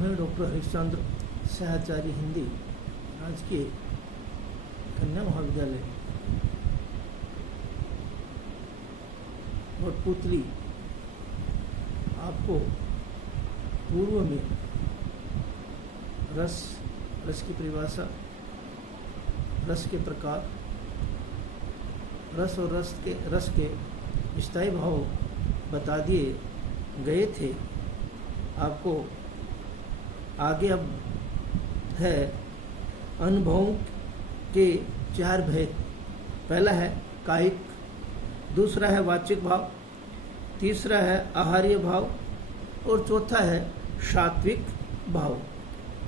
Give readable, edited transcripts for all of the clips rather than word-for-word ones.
मैं डॉक्टर हरिश्चंद्र सहचार्य हिंदी राजकीय कन्या महाविद्यालय वटपुतली आपको पूर्व में रस की परिभाषा, रस के प्रकार, रस और रस के स्थायी भाव बता दिए गए थे। आपको आगे अब है अनुभवों के चार भेद। पहला है कायिक, दूसरा है वाचिक भाव, तीसरा है आहार्य भाव और चौथा है सात्विक भाव।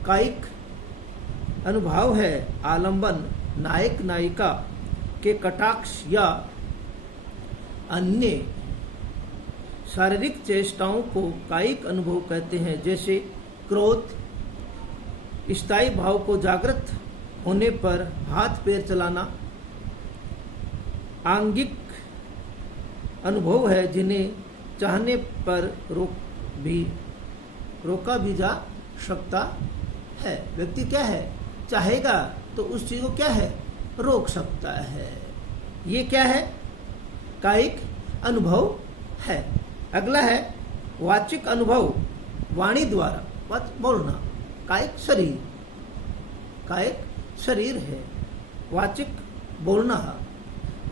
कायिक अनुभाव है आलंबन, नायक नायिका के कटाक्ष या अन्य शारीरिक चेष्टाओं को कायिक अनुभव कहते हैं, जैसे क्रोध। स्थायी भाव को जागृत होने पर हाथ पैर चलाना। आंगिक अनुभव है जिन्हें चाहने पर रोका भी जा सकता है। व्यक्ति क्या है, चाहेगा तो उस चीज को क्या है, रोक सकता है। ये क्या है, कायिक अनुभव है। अगला है वाचिक अनुभव, वाणी द्वारा बोलना। कायिक शरीर है, वाचिक बोलना।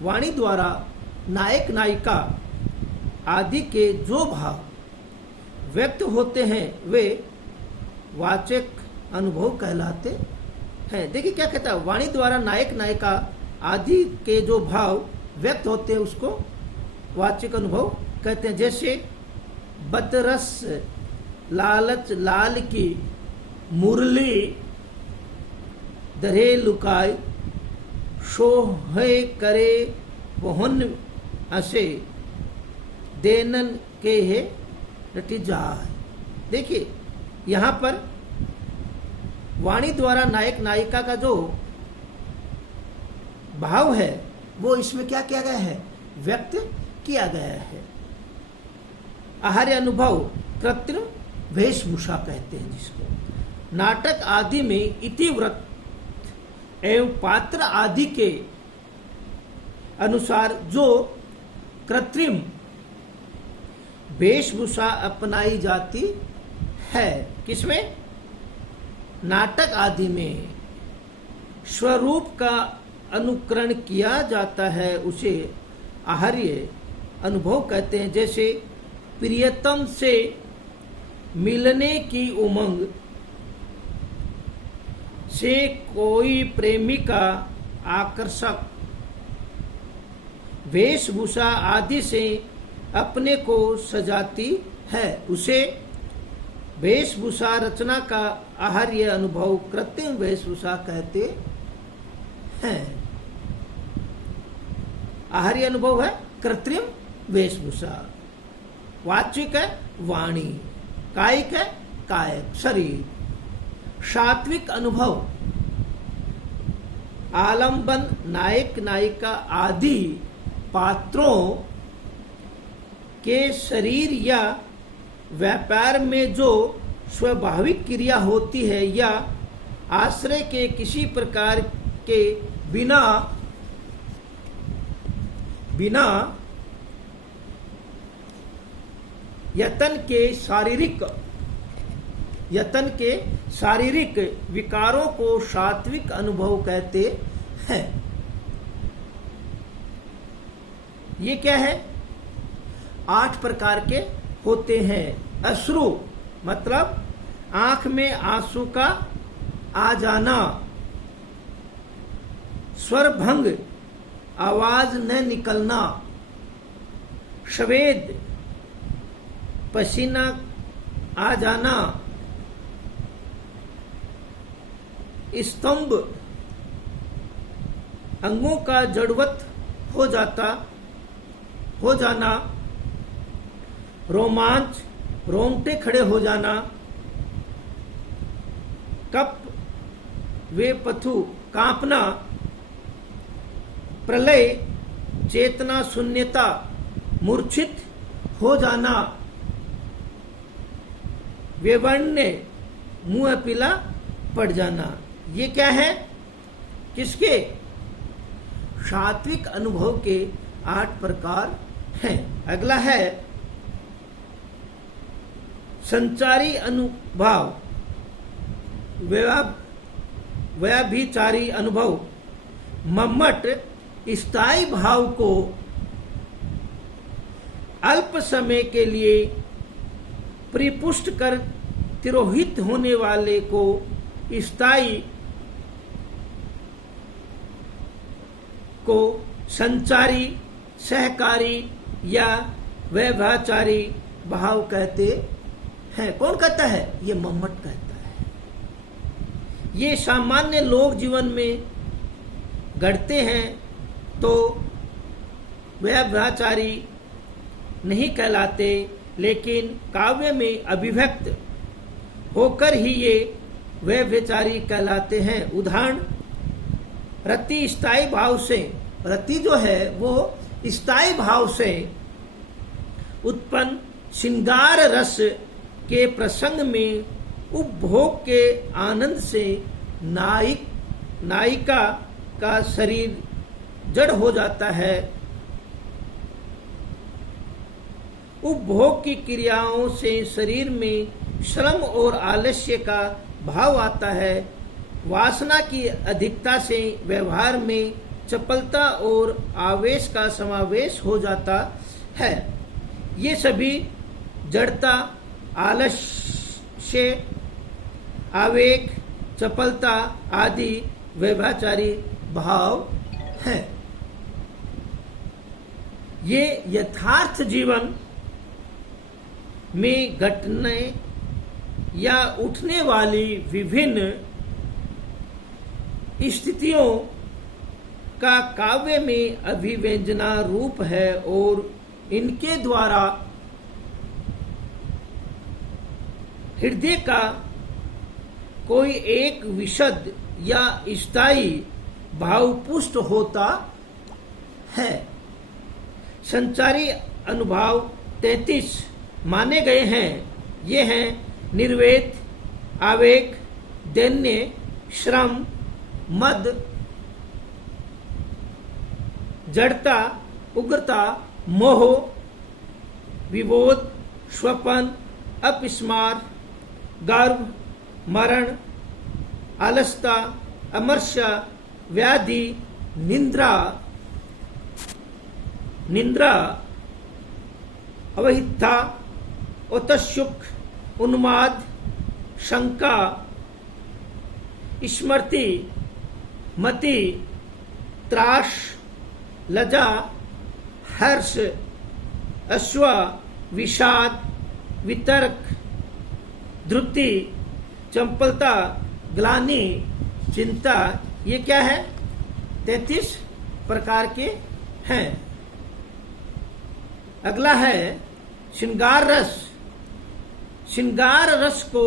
वाणी द्वारा नायक नायिका आदि के जो भाव व्यक्त होते हैं वे वाचिक अनुभव कहलाते हैं। देखिए क्या कहता है, वाणी द्वारा नायक नायिका आदि के जो भाव व्यक्त होते हैं उसको वाचिक अनुभव कहते हैं। जैसे बदरस, लालच लाल की मुरली, दरे लुकाय, सोहे करे बहुन असे, देनन के है रटी जाय। देखिए यहाँ पर वाणी द्वारा नायक नायिका का जो भाव है वो इसमें क्या किया गया है, व्यक्त किया गया है। आहार्य अनुभव कृत्रिम वेशभूषा कहते हैं जिसको। नाटक आदि में इतिवृत्त एवं पात्र आदि के अनुसार जो कृत्रिम वेशभूषा अपनाई जाती है, किसमें, नाटक आदि में स्वरूप का अनुकरण किया जाता है, उसे आहार्य अनुभव कहते हैं। जैसे प्रियतम से मिलने की उमंग से कोई प्रेमिका आकर्षक वेशभूषा आदि से अपने को सजाती है, उसे वेशभूषा रचना का आहार्य अनुभव कृत्रिम वेशभूषा कहते हैं। आहार्य अनुभव है कृत्रिम वेशभूषा। वाचिक है वाणी, कायिक है कायक शरीर। सात्विक अनुभव आलंबन, नायक नायिका आदि पात्रों के शरीर या व्यापार में जो स्वाभाविक क्रिया होती है या आश्रय के किसी प्रकार के बिना यतन के शारीरिक विकारों को सात्विक अनुभव कहते हैं। ये क्या है, 8 प्रकार के होते हैं। अश्रु मतलब आंख में आंसू का आ जाना, स्वर भंग, आवाज न निकलना, स्वेद, पसीना आ जाना, स्तंभ, अंगों का जड़वत हो जाना, रोमांच, रोंगटे खड़े हो जाना, कप वे पथु, कांपना, प्रलय, चेतना शून्यता, मूर्छित हो जाना, विवर्ण मुंह पीला पड़ जाना। ये क्या है? किसके? सात्विक अनुभव के 8 प्रकार हैं। अगला है संचारी अनुभव, व्यभिचारी अनुभव। मम्मट स्थायी भाव को अल्प समय के लिए परिपुष्ट कर तिरोहित होने वाले को स्थायी को संचारी, सहकारी या व्यभिचारी भाव कहते हैं। कौन कहता है? ये मम्मट कहता है। ये सामान्य लोक जीवन में घटते हैं तो व्यभिचारी नहीं कहलाते, लेकिन काव्य में अभिव्यक्त होकर ही ये व्यभिचारी कहलाते हैं। उदाहरण, रति स्थायी भाव से, रति जो है वो स्थायी भाव से उत्पन्न श्रृंगार रस के प्रसंग में उपभोग के आनंद से नायिका का शरीर जड़ हो जाता है। उपभोग की क्रियाओं से शरीर में श्रम और आलस्य का भाव आता है। वासना की अधिकता से व्यवहार में चपलता और आवेश का समावेश हो जाता है। ये सभी जड़ता, आलस्य, आवेग, चपलता आदि व्यभिचारी भाव हैं। ये यथार्थ जीवन में घटने या उठने वाली विभिन्न स्थितियों का काव्य में अभिव्यंजना रूप है और इनके द्वारा हृदय का कोई एक विशद या स्थायी भाव पुष्ट होता है। संचारी अनुभव 33 माने गए हैं। ये हैं निर्वेद, आवेग, दैन्य, श्रम, मद, जड़ता, उग्रता, मोह, विबोध, स्वपन, अपस्मार, गर्व, मरण, आलसता, अमर्ष्य, व्याधि, निंद्रा, अवहिता, ओतशुक, उन्माद, शंका, स्मृति, मति, त्रास, लज्जा, हर्ष, अश्व, विषाद, वितर्क, धृति, चंपलता, ग्लानि, चिंता। ये क्या है? 33 प्रकार के हैं। अगला है श्रृंगार रस। श्रृंगार रस को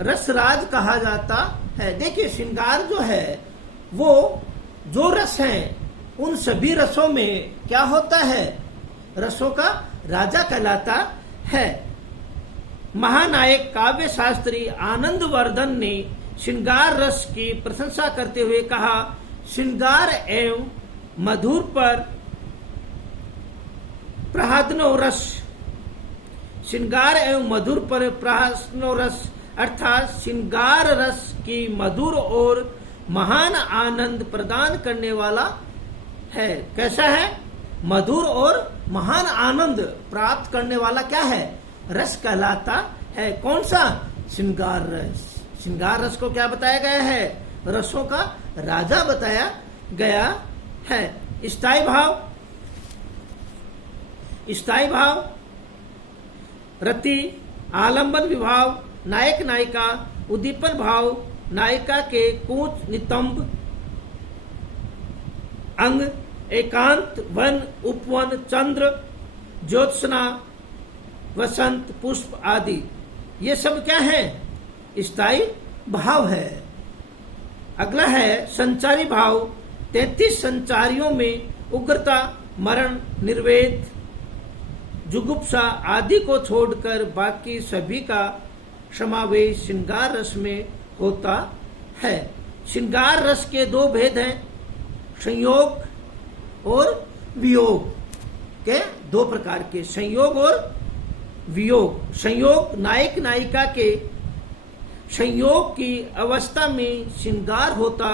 रसराज कहा जाता है। देखिए, श्रृंगार जो है वो जो रस हैं उन सभी रसों में क्या होता है? रसों का राजा कहलाता है। महानायक काव्य शास्त्री आनंदवर्धन ने श्रृंगार रस की प्रशंसा करते हुए कहा, श्रृंगार एवं मधुर पर प्रहादनो रस। श्रृंगार एवं मधुर पर प्रहादनो रस अर्थात श्रृंगार रस की मधुर और महान आनंद प्रदान करने वाला है। कैसा है? मधुर और महान आनंद प्राप्त करने वाला क्या है? रस कहलाता है। कौन सा? श्रृंगार रस। श्रृंगार रस को क्या बताया गया है? रसों का राजा बताया गया है। स्थायी भाव, स्थायी भाव, रति, आलंबन विभाव, नायक नायिका, उद्दीपन भाव, नायिका के कूच, नितंब, अंग, एकांत, वन, उपवन, चंद्र, ज्योत्सना, वसंत, पुष्प आदि। ये सब क्या है? स्थायी भाव है। अगला है संचारी भाव। 33 संचारियों में उग्रता, मरण, निर्वेद, जुगुप्सा आदि को छोड़कर बाकी सभी का समावेश श्रृंगार रस में होता है। श्रृंगार रस के दो भेद हैं, संयोग और वियोग के दो प्रकार के, संयोग और वियोग। संयोग नायक नायिका के संयोग की अवस्था में श्रृंगार होता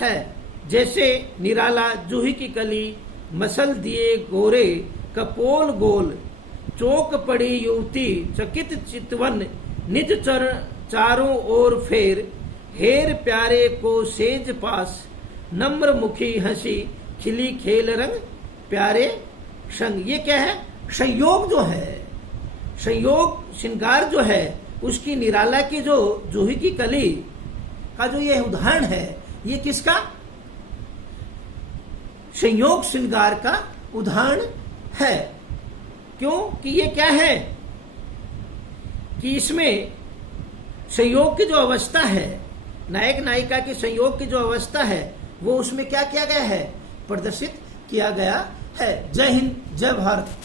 है, जैसे निराला जूही की कली, मसल दिए गोरे कपोल गोल, चौक पड़ी युवती चकित चितवन, निज चारों ओर फेर, हेर प्यारे को सेज पास, नम्र मुखी हंसी खिली खेल रंग प्यारे संग। ये क्या है? संयोग जो है, संयोग श्रृंगार जो है उसकी निराला की जो जूही की कली का जो ये उदाहरण है, ये किसका? संयोग श्रृंगार का उदाहरण है। क्यों कि ये क्या है कि इसमें संयोग की जो अवस्था है, नायक नायिका के संयोग की जो अवस्था है, वो उसमें क्या किया गया है? प्रदर्शित किया गया है। जय हिंद, जय भारत।